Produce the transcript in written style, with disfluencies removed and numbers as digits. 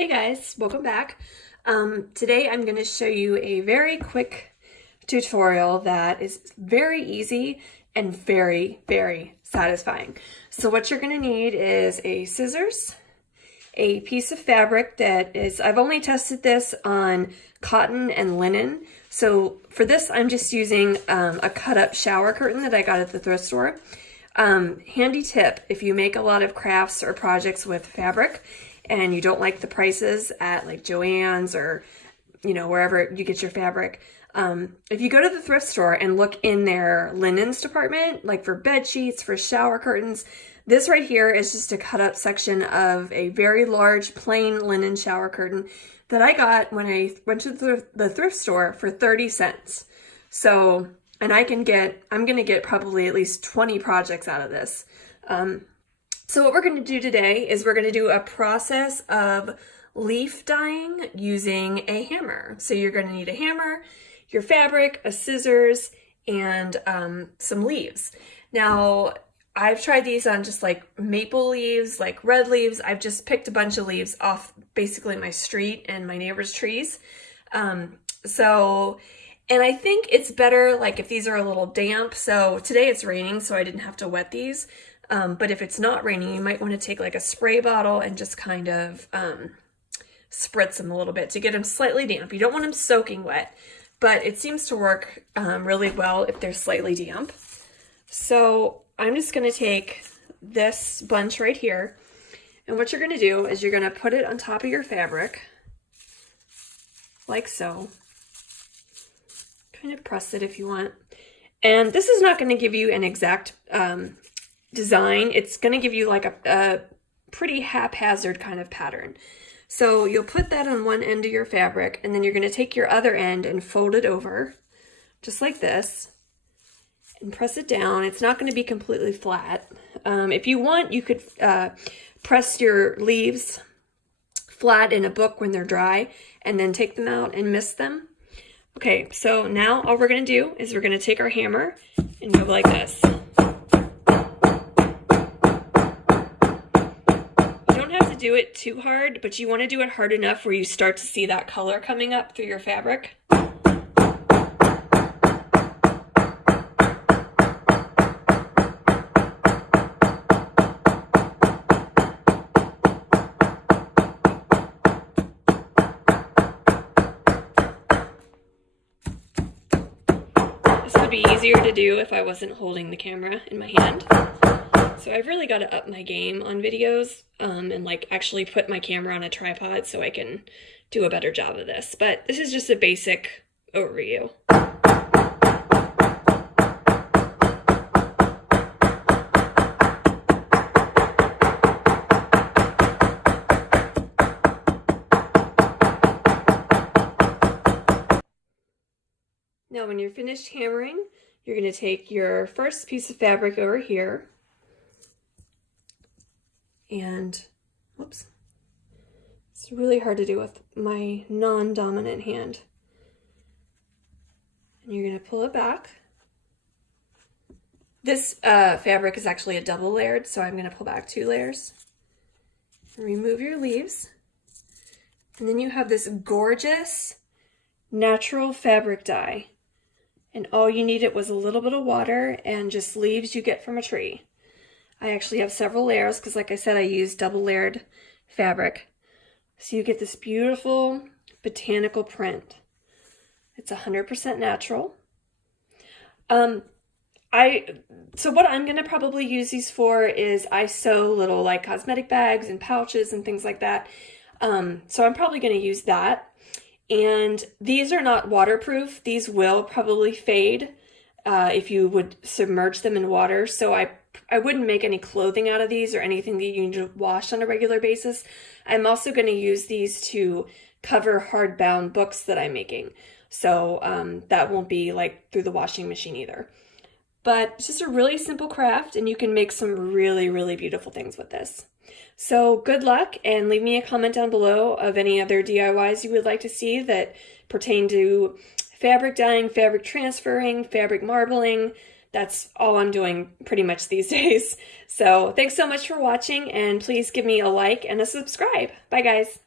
Hey guys, welcome back. Today I'm going to show you a very quick tutorial that is very easy and very satisfying. So what you're going to need is a scissors, a piece of fabric that is, I've only tested this on cotton and linen. So for this I'm just using a cut up shower curtain that I got at the thrift store. Handy tip, if you make a lot of crafts or projects with fabric and you don't like the prices at like Joann's or wherever you get your fabric, if you go to the thrift store and look in their linens department, like for bed sheets, for shower curtains, this right here is just a cut up section of a very large plain linen shower curtain that I got when I went to the thrift store for 30 cents. So, and I'm gonna get probably at least 20 projects out of this. So what we're gonna do today is we're gonna do a process of leaf dyeing using a hammer. So you're gonna need a hammer, your fabric, a scissors, and some leaves. Now, I've tried these on just like maple leaves, like red leaves. I've just picked a bunch of leaves off basically my street and my neighbor's trees. And I think it's better like if these are a little damp. So today it's raining, so I didn't have to wet these. But if it's not raining, you might want to take like a spray bottle and just kind of spritz them a little bit to get them slightly damp. You don't want them soaking wet, but it seems to work really well if they're slightly damp. So I'm just going to take this bunch right here, and what you're going to do is you're going to put it on top of your fabric, like so. Kind of press it if you want. And this is not going to give you an exact design. It's going to give you like a pretty haphazard kind of pattern. So you'll put that on one end of your fabric, and then you're going to take your other end and fold it over, just like this, and press it down. It's not going to be completely flat. If you want, you could press your leaves flat in a book when they're dry, and then take them out and mist them. Okay, so now all we're going to do is we're going to take our hammer and go like this. You don't have to do it too hard, but you want to do it hard enough where you start to see that color coming up through your fabric. This would be easier to do if I wasn't holding the camera in my hand. So I've really got to up my game on videos and like actually put my camera on a tripod so I can do a better job of this. But this is just a basic overview. Now when you're finished hammering, you're going to take your first piece of fabric over here and, whoops, it's really hard to do with my non-dominant hand. And you're going to pull it back. This fabric is actually a double layered, so I'm going to pull back 2 layers. And remove your leaves. And then you have this gorgeous natural fabric dye. And all you needed was a little bit of water and just leaves you get from a tree. I actually have several layers because, like I said, I use double layered fabric. So you get this beautiful botanical print. It's 100% natural. So what I'm going to probably use these for is I sew little like cosmetic bags and pouches and things like that. So I'm probably going to use that. And these are not waterproof. These will probably fade if you would submerge them in water. So I wouldn't make any clothing out of these or anything that you need to wash on a regular basis. I'm also going to use these to cover hardbound books that I'm making. So that won't be like through the washing machine either. But it's just a really simple craft, and you can make some really beautiful things with this. So good luck, and leave me a comment down below of any other DIYs you would like to see that pertain to fabric dyeing, fabric transferring, fabric marbling. That's all I'm doing pretty much these days. So thanks so much for watching, and please give me a like and a subscribe. Bye guys.